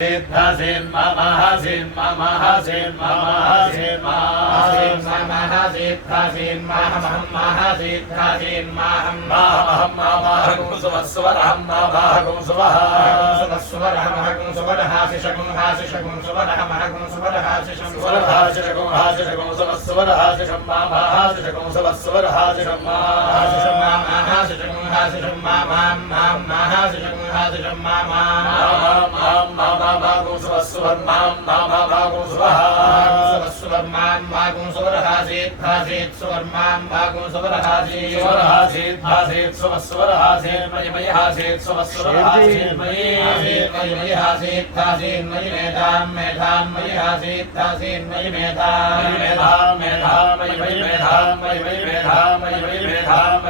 Hasin mama hasin mama hasin mama hasin hasin mama hasin hasin maham hasin hasin maham maham maham subhaswara maham subhaswara maham subhaswara hasishakun hasishakun subhaswara maham subhaswara hasishakun hasishakun hasishakun subhaswara hasishakun mama hasishakun subhaswara hasishakun mama hasishakun hasishakun mama mama hasishakun hasishakun mama mama Magum Subhaswar Mam Mama Magum Subhaswar Mam Magum Subhaswar Hasit Swar Mam Magum Subhaswar Hasit Hasit Subhaswar Hasit May Hasit Subhaswar Hasit May Hasit Hasit May Medham Medham May Hasit Hasit May Medham Medham Medham May Medham May Medham May Medham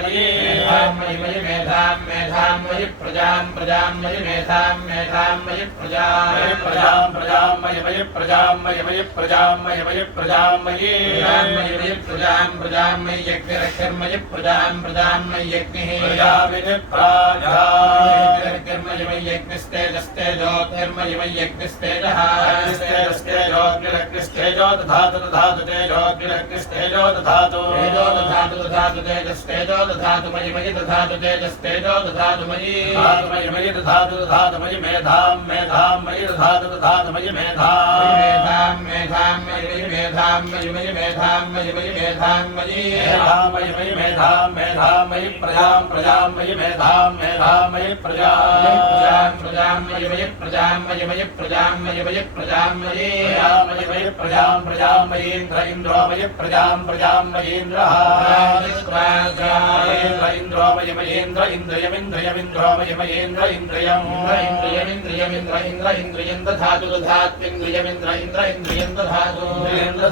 May Medham Medham May Prajam Prajam May Medham Medham May Prajam Prajam Prajam May Prajam May Prajam May Prajam May Prajam Prajam May Yakir May Prajam Prajam May Yakni Prajam Prajam May Yakni Stage Stage May Yakni Stage Stage Stage Stage Dhatu Dhatu Stage Stage Dhatu Dhatu Stage Dhatu May Dhatu Stage Dhatu May Dhatu May Medham Medham May Dhatu Dhatu May Medham Medham May Medham May Medham May Medham May Medham Medham May Prajam Prajam May Medham Medham May Prajam Prajam May Prajam May Prajam May Prajam May Prajam Prajam May Indra Indra May Prajam Prajam May Indra Indra May Indra Indriyam Indriyam Indra May Indra Indriyam Indriyam Indriyam Indra Indra Indriyam Dhatu Dhatu Indriyam Indra Indra Indriyam Dhatu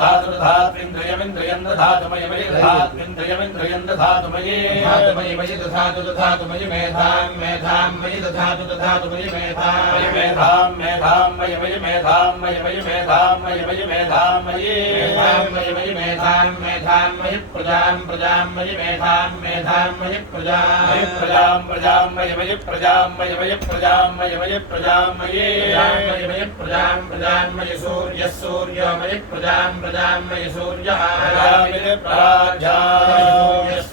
Dhatu Dhatu Indriyam Indriyam Dhatu May Dhatu Indriyam Indriyam Dhatu May Dhatu Dhatu May Medham Medham May Dhatu Dhatu May Medham Medham May Medham May Medham May Medham May Medham Medham May Prajam Prajam May Medham Medham May Prajam Prajam May Prajam May Prajam May Prajam May Prajam Prajam May Surya Surya May Prajam Prajam May Surya May Prajam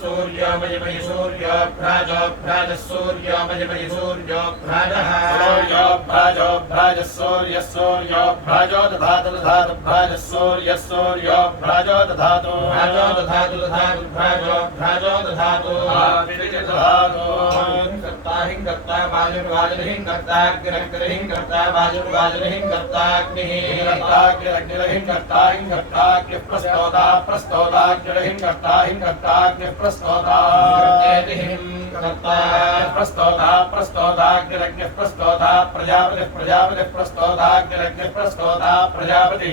Surya May Surya Praja Praja Surya May Surya Praja Surya Praja Praja Surya Surya Praja Dhatu Dhatu Praja Surya Surya Praja Dhatu Dhatu Dhatu Praja Praja Dhatu Dhatu Hingkarta Vajur Vajur Hingkarta Gira Hingkarta Vajur Vajur Hingkarta Agni Hingkarta Hingkarta Hingkarta Prastota Prastota Gira Hingkarta Hingkarta Prastota Hingkarta Prastota Prastota Gira Prastota Prajapati Prajapati Prastota Gira Prastota Prajapati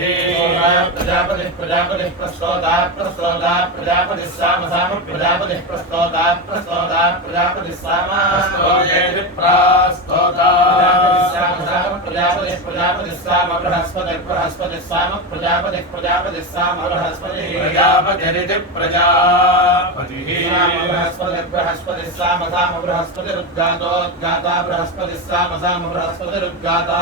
Prajapati Prajapati Prastota Prastota Prajapati Sama Sama Prajapati Prastota Prastota Prajapati Sama Prastota Prajapati Prajapati Sama Brahaspati Brahaspati Sama Prajapati Prajapati Sama Brahaspati Prajapati Prajapati Brahaspati Brahaspati Sama Sama Brahaspati Rudgato Gata Brahaspati Sama Sama Brahaspati Rudgata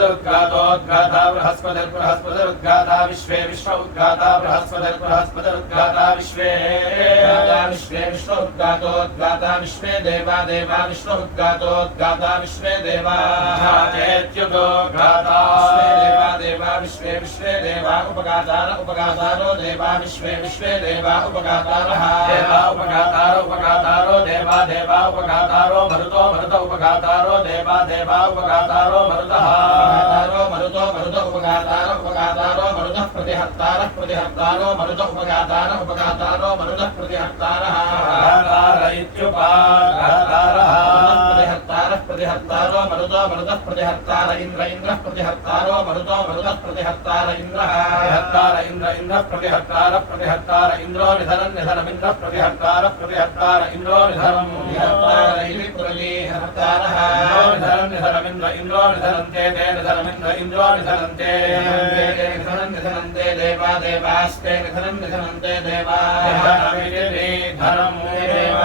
Rudgato Gata Brahaspati Brahaspati Rudgata Vishve Vishva Rudgata Brahaspati Brahaspati Rudgata Vishve Gata Vishve Vishva Rudgato Gata Vishve Deva Deva Vishva Rudgato Gata Vishve Deva Chetyuto Gata Deva Deva Vishve Vishve Deva Upagatara Upagataro Deva Vishve Vishve Deva Upagatara Deva Upagataro Upagataro Deva Deva Upagataro Maruto Maruto Upagataro Deva Deva Upagataro Marutaha Maruto Maruto Upagataro Upagataro Maruta Pratihattara Pratihattaro Maruto Upagatara Upagataro Maruta Pratihattara Gatara Ityupagatara Pratihattara Pratihattaro Maruto Maruta Pratihattara Indra Indra Pratihattaro Maruto Maruta Pratihattara Indra Pratihattara Indra Indra Pratihattara Pratihattara Indro Nidharan Nidharam Indra Pratihattara Pratihattara Indro Nidharam Nidhattara Ili Pratihattara Nidharan Nidharam Indra Indro Nidharam Te Te Nidharam Indra Indro Nidharam Te Nidharan Nidharam Te Deva Devaste Nidharan Nidharam Te Deva Nidharam Te Nidharam Deva